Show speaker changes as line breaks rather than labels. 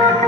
thank you